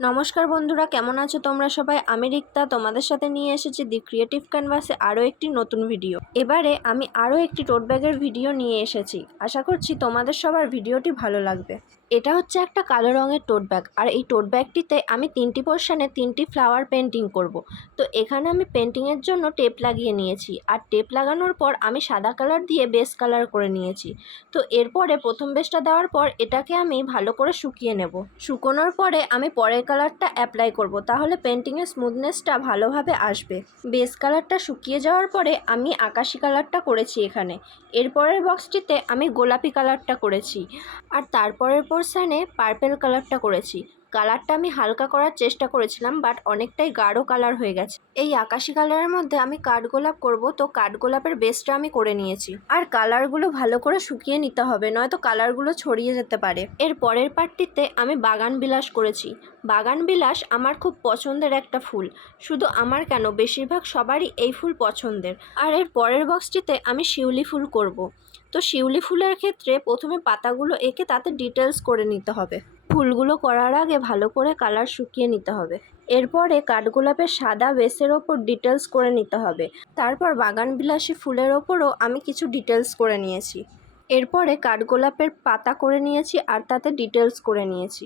নমস্কার বন্ধুরা, কেমন আছো তোমরা সবাই? আমি রিক্তা তোমাদের সাথে নিয়ে এসেছি দি ক্রিয়েটিভ ক্যানভাসে আরও একটি নতুন ভিডিও। এবারে আমি আরও একটি টোট ব্যাগের ভিডিও নিয়ে এসেছি। আশা করছি তোমাদের সবার ভিডিওটি ভালো লাগবে। এটা হচ্ছে একটা কালো রঙের টোট ব্যাগ, আর এই টোট ব্যাগটিতে আমি 3টি পোর্শনে 3টি ফ্লাওয়ার পেন্টিং করব। তো এখানে আমি পেন্টিংয়ের জন্য টেপ লাগিয়ে নিয়েছি, আর টেপ লাগানোর পর আমি সাদা কালার দিয়ে বেস কালার করে নিয়েছি। তো এরপরে প্রথম বেসটা দেওয়ার পর এটাকে আমি ভালো করে শুকিয়ে নেব। শুকোনোর পরে আমি পরের কালারটা অ্যাপ্লাই করব, তাহলে পেন্টিংয়ের স্মুথনেসটা ভালোভাবে আসবে। বেস কালারটা শুকিয়ে যাওয়ার পরে আমি আকাশি কালারটা করেছি এখানে। এরপরের বক্সটিতে আমি গোলাপি কালারটা করেছি, আর তারপরের পোর্শনে পার্পেল কালারটা করেছি। কালারটা আমি হালকা করার চেষ্টা করেছিলাম, বাট অনেকটাই গাঢ় কালার হয়ে গেছে। এই আকাশি কালারের মধ্যে আমি কাঠগোলাপ করব, তো কাঠগোলাপের বেসটা আমি করে নিয়েছি। আর কালারগুলো ভালো করে শুকিয়ে নিতে হবে, নয়তো কালারগুলো ছড়িয়ে যেতে পারে। এর পরের পার্টটিতে আমি বাগান বিলাস করেছি। বাগান বিলাস আমার খুব পছন্দের একটা ফুল। শুধু আমার কেন, বেশিরভাগ সবারই এই ফুল পছন্দের। আর এর পরের বক্সটিতে আমি শিউলি ফুল করব। তো শিউলি ফুলের ক্ষেত্রে প্রথমে পাতাগুলো এঁকে তাতে ডিটেলস করে নিতে হবে। ফুলগুলো করার আগে ভালো করে কালার শুকিয়ে নিতে হবে। এরপরে কাঠগোলাপের সাদা বেসের ওপর ডিটেলস করে নিতে হবে। তারপর বাগান বিলাসী ফুলের ওপরও আমি কিছু ডিটেলস করে নিয়েছি। এরপরে কাঠগোলাপের পাতা করে নিয়েছি, আর তাতে ডিটেলস করে নিয়েছি।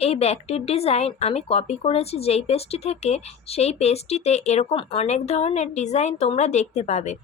এই ব্যাগটির ডিজাইন আমি কপি করেছি যেই পেজটি থেকে, সেই পেজটিতে এরকম অনেক ধরনের ডিজাইন তোমরা দেখতে পাবে।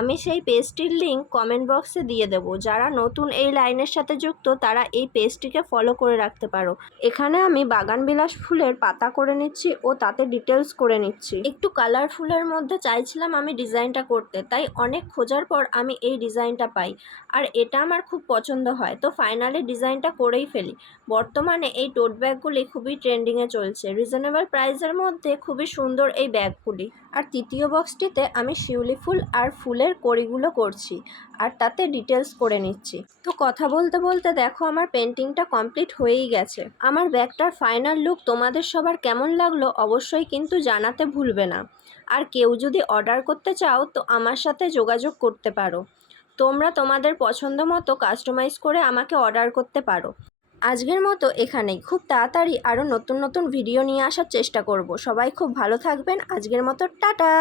আমি সেই পেজটির লিঙ্ক কমেন্ট বক্সে দিয়ে দেবো। যারা নতুন এই লাইনের সাথে যুক্ত তারা এই পেজটিকে ফলো করে রাখতে পারো। এখানে আমি বাগানবিলাস ফুলের পাতা করে নিচ্ছি ও তাতে ডিটেলস করে নিচ্ছি। একটু কালারফুলের মধ্যে চাইছিলাম আমি ডিজাইনটা করতে, তাই অনেক খোঁজার পর আমি এই ডিজাইনটা পাই, আর এটা আমার খুব পছন্দ হয়। তো ফাইনালি ডিজাইনটা করেই ফেলি। বর্তমানে এই টোট ব্যাগগুলি খুবই ট্রেন্ডিংয়ে চলছে। রিজনেবল প্রাইসের মধ্যে খুবই সুন্দর এই ব্যাগগুলি। আর তৃতীয় বক্সটিতে আমি শিউলি ফুল আর ফুলের কড়িগুলো করছি, আর তাতে ডিটেলস করে নিচ্ছি। তো কথা বলতে বলতে দেখো আমার পেন্টিংটা কমপ্লিট হয়েই গেছে। আমার ব্যাগটার ফাইনাল লুক তোমাদের সবার কেমন লাগলো অবশ্যই কিন্তু জানাতে ভুলবে না। আর কেউ যদি অর্ডার করতে চাও তো আমার সাথে যোগাযোগ করতে পারো। তোমরা তোমাদের পছন্দ মতো কাস্টমাইজ করে আমাকে অর্ডার করতে পারো। আজকের মতো এখানেই। খুব তাড়াতাড়ি আরও নতুন নতুন ভিডিও নিয়ে আসার চেষ্টা করব। সবাই খুব ভালো থাকবেন। আজকের মতো টাটা।